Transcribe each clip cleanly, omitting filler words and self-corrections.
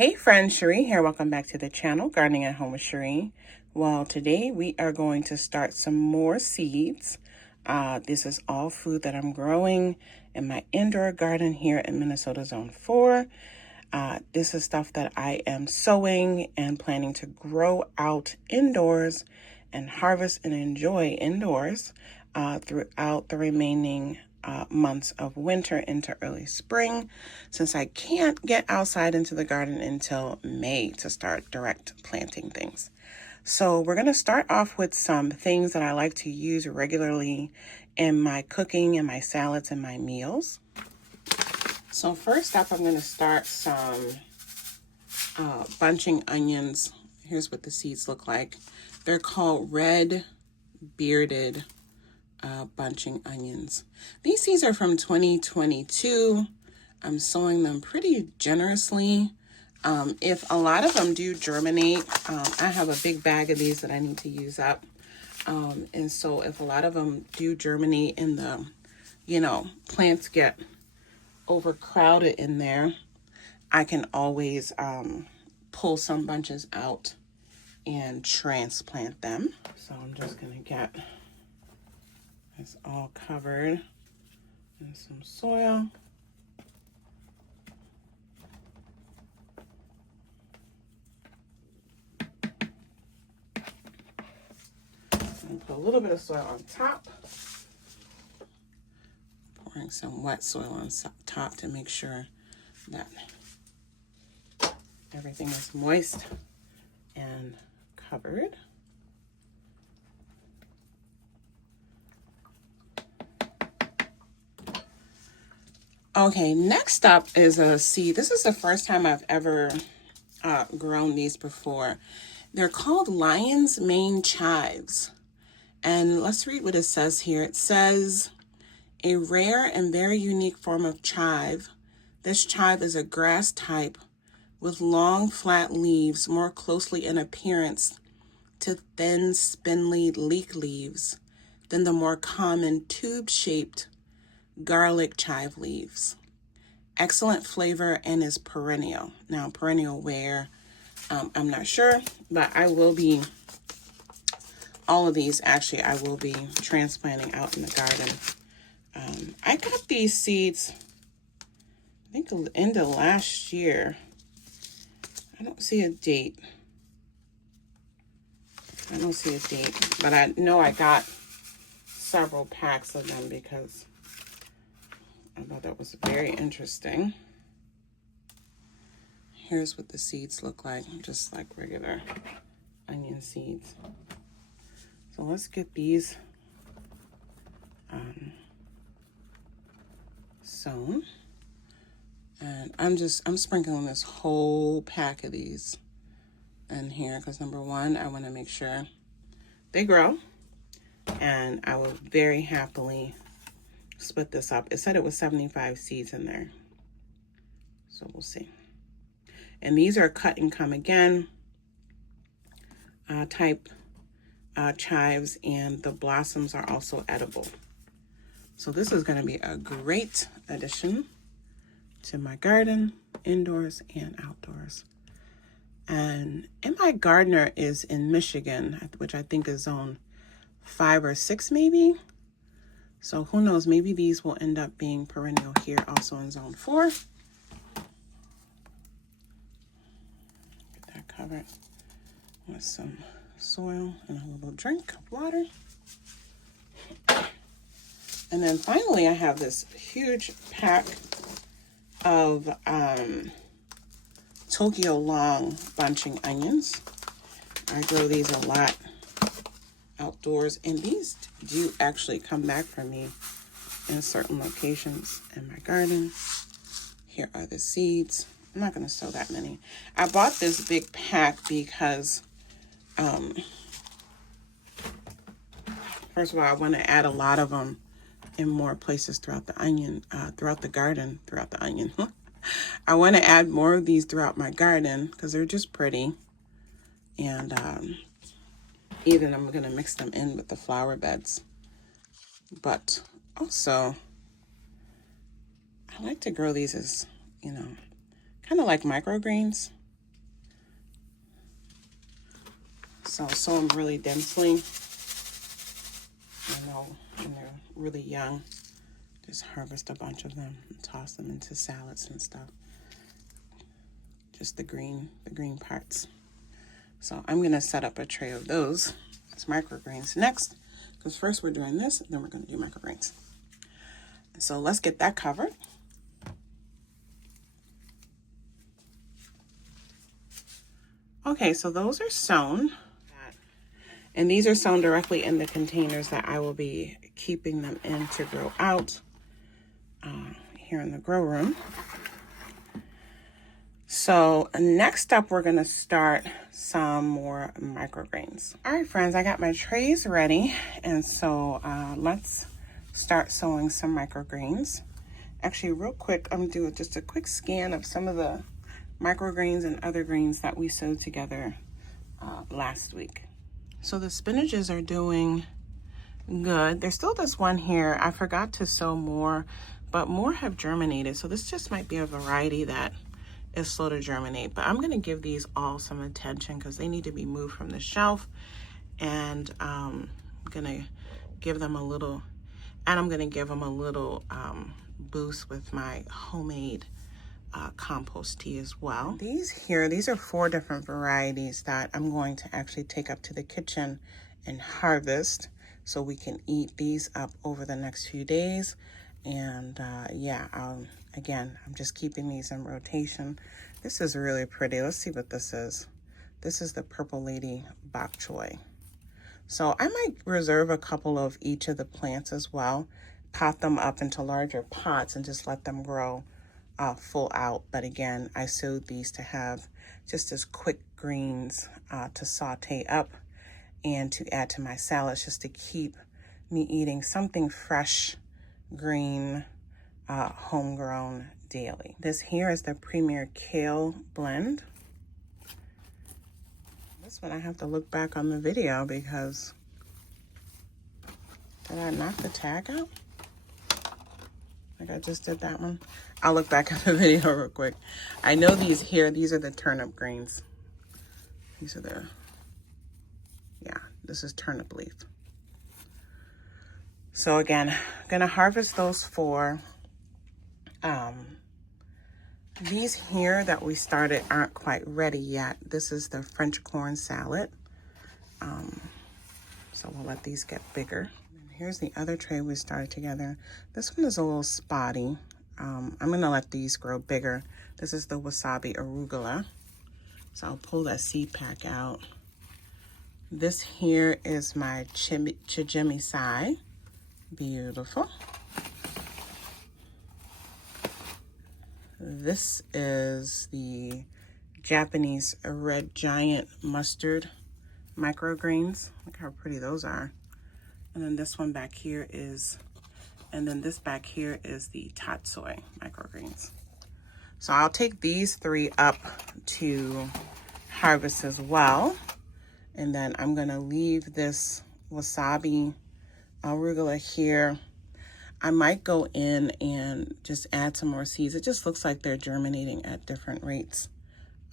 Hey friends, Cherie here. Welcome back to the channel, Gardening at Home with Cherie. Well, today we are going to start some more seeds. This is all food that I'm growing in my indoor garden here in Minnesota Zone 4. This is stuff that I am sowing and planning to grow out indoors and harvest and enjoy indoors throughout the remaining months of winter into early spring, since I can't get outside into the garden until May to start direct planting things. So we're going to start off with some things that I like to use regularly in my cooking and my salads and my meals. So first up, I'm going to start some bunching onions. Here's what the seeds look like. They're called red bearded bunching onions. These seeds are from 2022. I'm sowing them pretty generously. If a lot of them do germinate, I have a big bag of these that I need to use up. And so if a lot of them do germinate and the, plants get overcrowded in there, I can always pull some bunches out and transplant them. So I'm just going to get this all covered in some soil. And put a little bit of soil on top. Pouring some wet soil on top to make sure that everything is moist and covered. Okay, next up is a seed. This is the first time I've ever grown these before. They're called lion's mane chives. And let's read what it says here. It says, a rare and very unique form of chive. This chive is a grass type with long, flat leaves, more closely in appearance to thin, spindly leek leaves than the more common tube-shaped garlic chive leaves. Excellent flavor and is perennial. Now, perennial where, I'm not sure, but I will be, all of these actually, I will be transplanting out in the garden. I got these seeds, I think the end of last year. I don't see a date. But I know I got several packs of them because I thought that was very interesting. Here's what the seeds look like, just like regular onion seeds. So let's get these sown. And I'm sprinkling this whole pack of these in here because number one, I want to make sure they grow. And I will very happily split this up. It said it was 75 seeds in there. So we'll see. And these are cut and come again type chives, and the blossoms are also edible. So this is going to be a great addition to my garden, indoors and outdoors. And my gardener is in Michigan, which I think is zone 5 or 6 maybe. So who knows, maybe these will end up being perennial here also in zone 4. Get that covered with some soil and a little drink of water. And then finally, I have this huge pack of Tokyo long bunching onions. I grow these a lot outdoors, and these do actually come back for me in certain locations in my garden. Here are the seeds. I'm not going to sow that many. I bought this big pack because first of all, I want to add a lot of them in more places throughout the garden. I want to add more of these throughout my garden because they're just pretty. And even I'm going to mix them in with the flower beds. But also, I like to grow these as, kind of like microgreens. So sow them really densely. You know, when they're really young, just harvest a bunch of them and toss them into salads and stuff. Just the green parts. So I'm gonna set up a tray of those as microgreens next, because first we're doing this, then we're gonna do microgreens. So let's get that covered. Okay, so those are sown. And these are sown directly in the containers that I will be keeping them in to grow out here in the grow room. So next up, we're gonna start some more microgreens. All right, friends, I got my trays ready. And so let's start sowing some microgreens. Actually, real quick, I'm gonna do just a quick scan of some of the microgreens and other greens that we sowed together last week. So the spinaches are doing good. There's still this one here. I forgot to sow more, but more have germinated. So this just might be a variety that is slow to germinate. But I'm going to give these all some attention because they need to be moved from the shelf. And I'm going to give them a little, boost with my homemade compost tea as well. These are 4 different varieties that I'm going to actually take up to the kitchen and harvest so we can eat these up over the next few days. And again, I'm just keeping these in rotation. This is really pretty. Let's see what this is. This is the Purple Lady Bok Choy. So I might reserve a couple of each of the plants as well, pot them up into larger pots and just let them grow full out. But again, I sowed these to have just as quick greens to saute up and to add to my salads, just to keep me eating something fresh, green, homegrown daily. This here is the Premier Kale Blend. This one I have to look back on the video because did I knock the tag out? Like I just did that one. I'll look back at the video real quick. I know these here, these are the turnip greens. These are this is turnip leaf. So again, I'm gonna harvest those 4. These here that we started aren't quite ready yet. This is the French corn salad. So we'll let these get bigger. And here's the other tray we started together. This one is a little spotty. I'm gonna let these grow bigger. This is the wasabi arugula. So I'll pull that seed pack out. This here is my chijimisai. Beautiful. This is the Japanese red giant mustard microgreens. Look how pretty those are. And then this one back here is, and then this back here is the tatsoi microgreens. So I'll take these 3 up to harvest as well. And then I'm gonna leave this wasabi arugula here. I might go in and just add some more seeds. It just looks like they're germinating at different rates.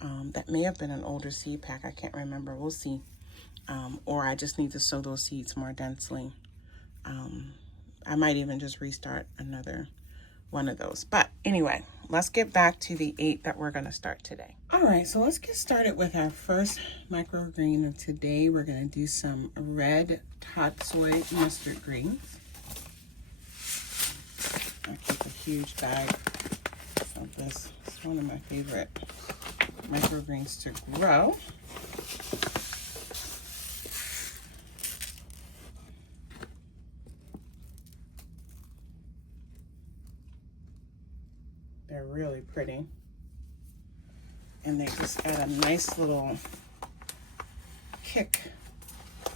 That may have been an older seed pack. I can't remember. We'll see. Or I just need to sow those seeds more densely. I might even just restart another one of those. But anyway, let's get back to the 8 that we're going to start today. All right, so let's get started with our first microgreen of today. We're going to do some red tatsoi mustard greens. I keep a huge bag of this. It's one of my favorite microgreens to grow. They're really pretty. And they just add a nice little kick,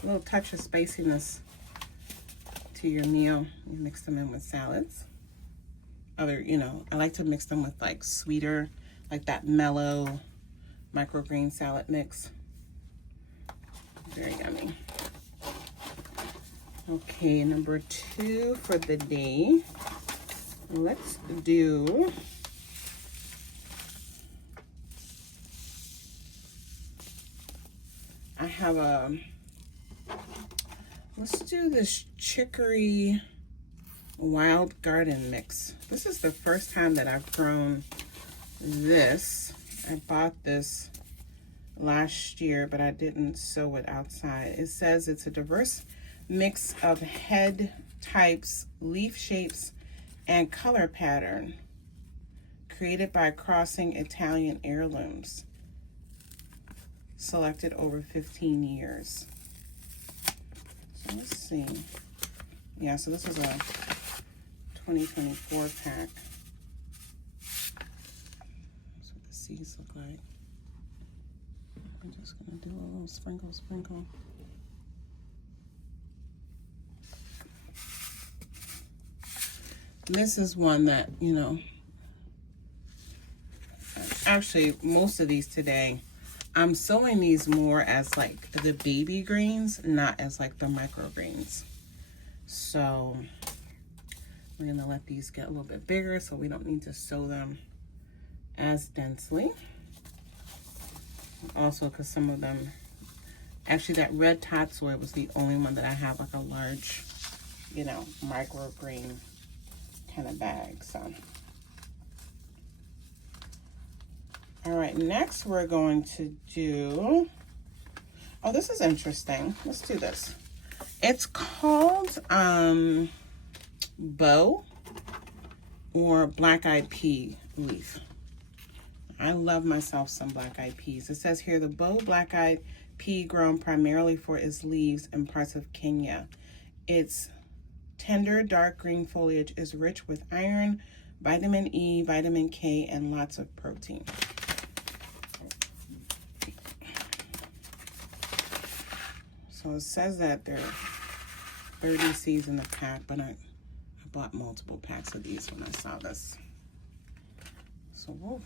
a little touch of spiciness to your meal. You mix them in with salads. I like to mix them with like sweeter, like that mellow microgreen salad mix. Very yummy. Okay, number 2 for the day. Let's do I have a, let's do this chicory wild garden mix. This is the first time that I've grown this. I bought this last year, but I didn't sow it outside. It says it's a diverse mix of head types, leaf shapes, and color pattern, created by crossing Italian heirlooms, selected over 15 years. So let's see. Yeah, so this is a 2024 pack. That's what the seeds look like. I'm just gonna do a little sprinkle. This is one that, you know, actually most of these today, I'm sowing these more as like the baby greens, not as like the microgreens. So we're gonna let these get a little bit bigger so we don't need to sow them as densely. Also, because some of them, actually that red top soy was the only one that I have like a large, you know, microgreen kind of bag. So all right, next we're going to do, oh, this is interesting. Let's do this. It's called bow or black-eyed pea leaf. I love myself some black-eyed peas. It says here, the bow black-eyed pea grown primarily for its leaves in parts of Kenya. Its tender dark green foliage is rich with iron, vitamin E, vitamin K, and lots of protein. So it says that there are 30 seeds in the pack, but I bought multiple packs of these when I saw this. So we'll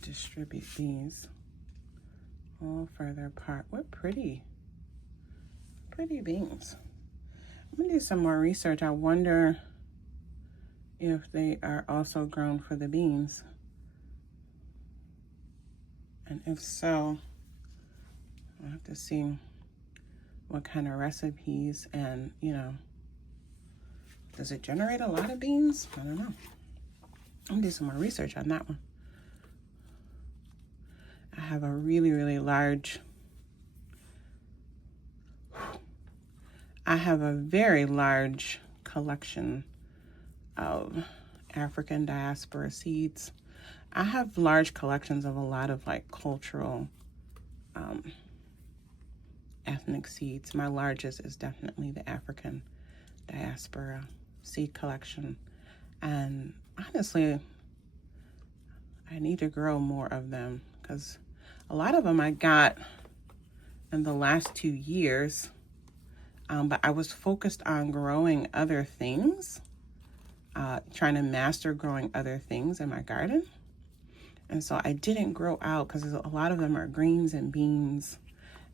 distribute these all further apart. What pretty beans. I'm gonna do some more research. I wonder if they are also grown for the beans. And if so, I'll have to see what kind of recipes, and you know, does it generate a lot of beans? I don't know. I'm gonna do some more research on that one. I have a really large, I have a very large collection of African diaspora seeds. I have large collections of a lot of like cultural, ethnic seeds. My largest is definitely the African diaspora seed collection. And honestly, I need to grow more of them because a lot of them I got in the last 2 years, but I was focused on growing other things, trying to master growing other things in my garden. And so I didn't grow out because a lot of them are greens and beans,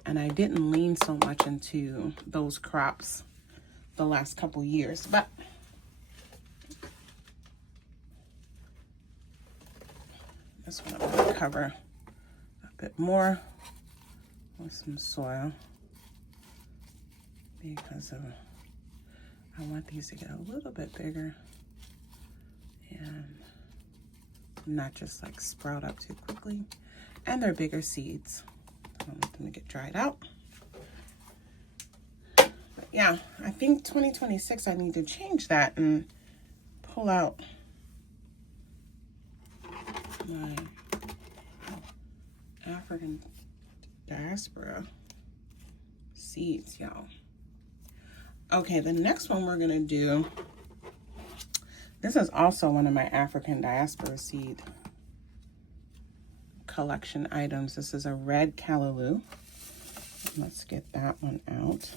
and I didn't lean so much into those crops the last couple years. But this one I'm going to cover a bit more with some soil because I want these to get a little bit bigger and not just like sprout up too quickly. And they're bigger seeds. I don't want them to get dried out. But yeah, I think 2026 I need to change that and pull out my African diaspora seeds, y'all. Okay, the next one we're gonna do, this is also one of my African diaspora seed collection items. This is a red callaloo. Let's get that one out.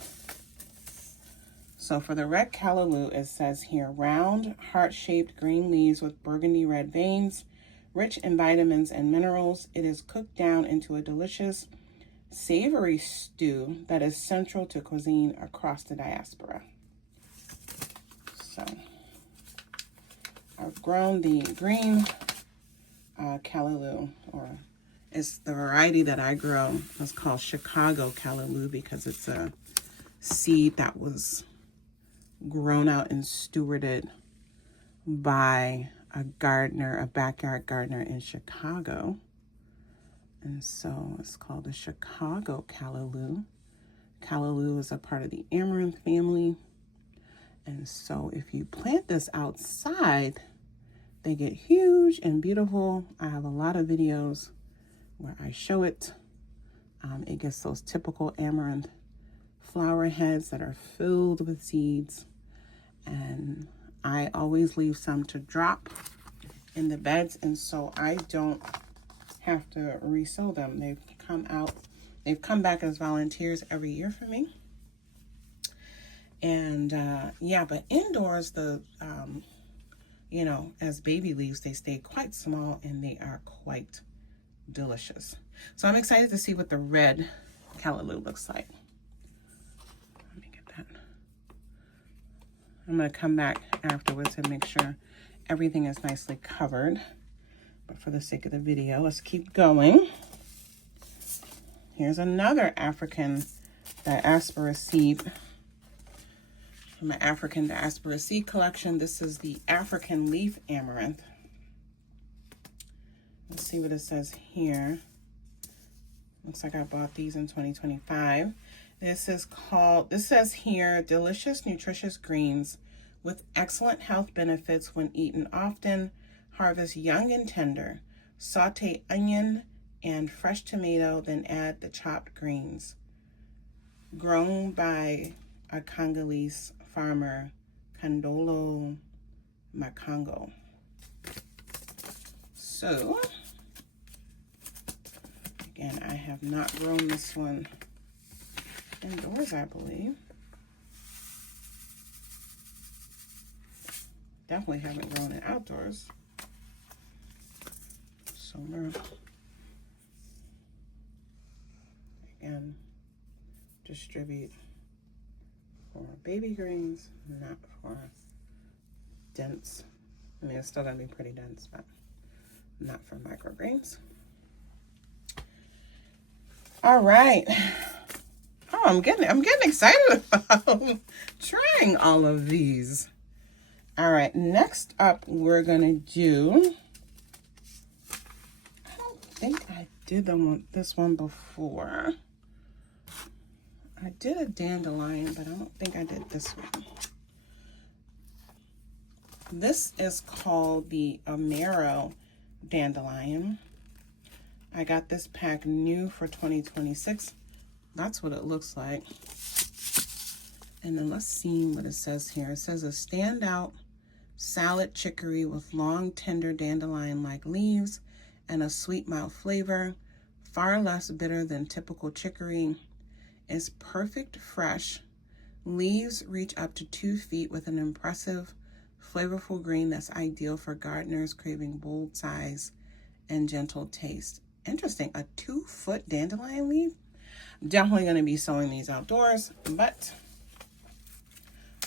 So for the red callaloo, it says here, round, heart-shaped green leaves with burgundy red veins, rich in vitamins and minerals. It is cooked down into a delicious, savory stew that is central to cuisine across the diaspora. So I've grown the green callaloo, or It's the variety that I grow. It's called Chicago callaloo because it's a seed that was grown out and stewarded by a gardener, a backyard gardener in Chicago. And so it's called the Chicago callaloo. Callaloo is a part of the amaranth family. And so if you plant this outside, they get huge and beautiful. I have a lot of videos where I show it. It gets those typical amaranth flower heads that are filled with seeds. And I always leave some to drop in the beds, and so I don't have to resow them. They've come back as volunteers every year for me. And yeah, but indoors, as baby leaves, they stay quite small and they are quite delicious. So I'm excited to see what the red callaloo looks like. Let me get that. I'm going to come back afterwards and make sure everything is nicely covered. But for the sake of the video, let's keep going. Here's another African diaspora seed from my African diaspora seed collection. This is the African leaf amaranth. Let's see what it says here. Looks like I bought these in 2025. This says here, delicious, nutritious greens with excellent health benefits when eaten often. Harvest young and tender. Saute onion and fresh tomato, then add the chopped greens. Grown by a Congolese farmer, Kandolo Makongo. So, again, I have not grown this one indoors, I believe. Definitely haven't grown it outdoors. So we're, again, distribute for baby greens, not for dense. I mean, it's still gonna be pretty dense, but not for microgreens. All right. Oh, I'm getting excited about trying all of these. All right, next up, we're gonna do, I don't think I did this one before. I did a dandelion, but I don't think I did this one. This is called the Amaro dandelion. I got this pack new for 2026. That's what it looks like. And then let's see what it says here. It says a standout salad chicory with long, tender dandelion-like leaves and a sweet mouth flavor, far less bitter than typical chicory. Is perfect fresh. Leaves reach up to 2 feet with an impressive, flavorful green that's ideal for gardeners craving bold size and gentle taste. Interesting, a 2-foot dandelion leaf? Definitely going to be sowing these outdoors, but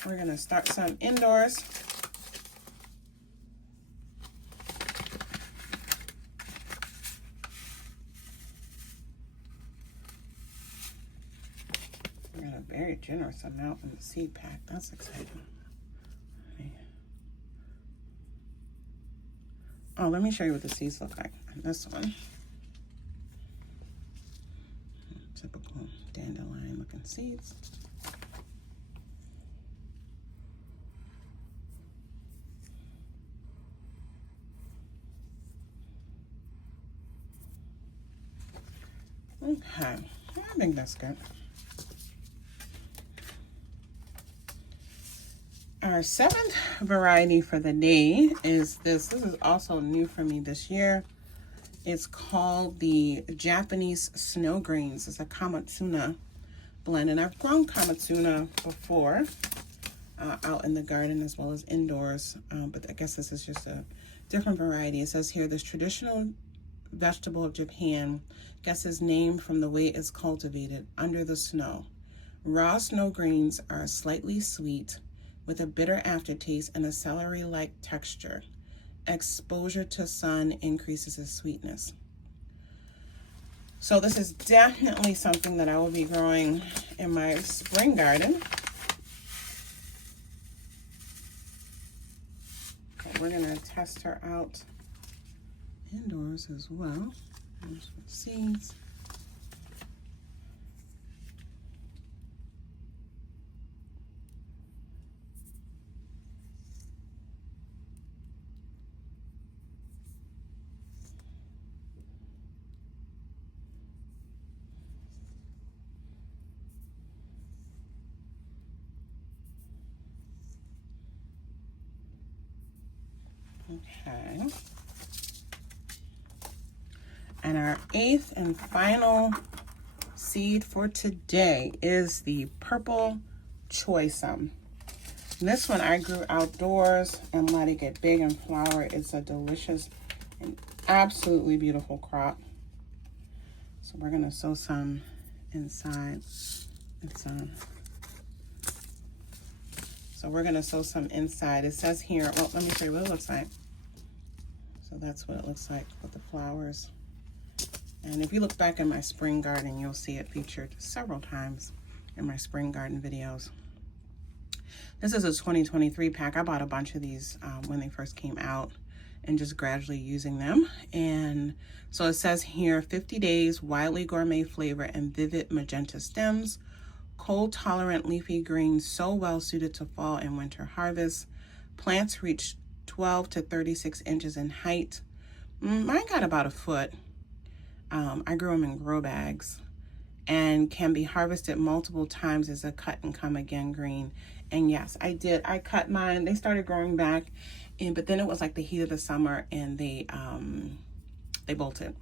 we're going to start some indoors. We got a very generous amount in the seed pack. That's exciting. Oh, let me show you what the seeds look like on this one. Typical dandelion looking seeds. Okay, I think that's good. Our 7th variety for the day is this. This is also new for me this year. It's called the Japanese Snow Greens. It's a Kamatsuna blend. And I've grown Kamatsuna before out in the garden as well as indoors. But I guess this is just a different variety. It says here, this traditional vegetable of Japan gets its name from the way it's cultivated under the snow. Raw snow greens are slightly sweet with a bitter aftertaste and a celery-like texture. Exposure to sun increases its sweetness. So this is definitely something that I will be growing in my spring garden. But we're gonna test her out indoors as well. There's some seeds. Okay. And our 8th and final seed for today is the purple choisum. This one I grew outdoors and let it get big and flower. It's a delicious and absolutely beautiful crop. So we're gonna sow some inside. So we're gonna sow some inside. It says here, well, let me show you what it looks like. So that's what it looks like with the flowers. And if you look back in my spring garden, you'll see it featured several times in my spring garden videos. This is a 2023 pack. I bought a bunch of these when they first came out and just gradually using them. And so it says here, 50 days, wildly gourmet flavor and vivid magenta stems, cold tolerant leafy greens, so well suited to fall and winter harvest. Plants reach 12 to 36 inches in height. Mine got about a foot. I grew them in grow bags and can be harvested multiple times as a cut and come again green. And yes, I did. I cut mine. They started growing back, but then it was like the heat of the summer and they bolted.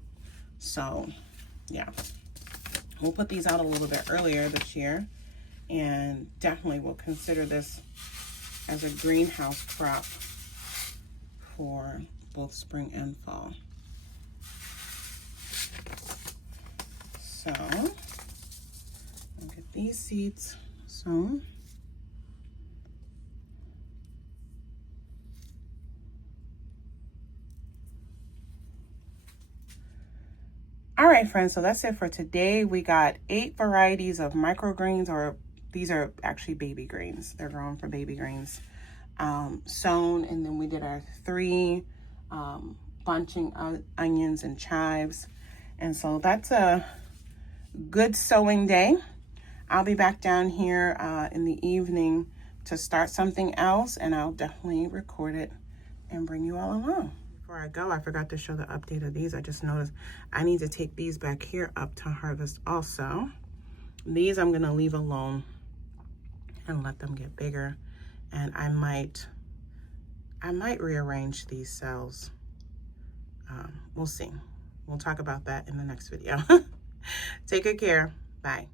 So yeah, we'll put these out a little bit earlier this year and definitely will consider this as a greenhouse crop for both spring and fall. So I'll get these seeds sown. All right, friends, so that's it for today. We got 8 varieties of microgreens, or these are actually baby greens. They're grown for baby greens, sown, and then we did our 3 bunching onions and chives. And so that's a good sowing day. I'll be back down here in the evening to start something else, and I'll definitely record it and bring you all along. Before I go, I forgot to show the update of these. I just noticed I need to take these back here up to harvest also. These I'm gonna leave alone and let them get bigger, and I might rearrange these cells. We'll see. We'll talk about that in the next video. Take good care. Bye.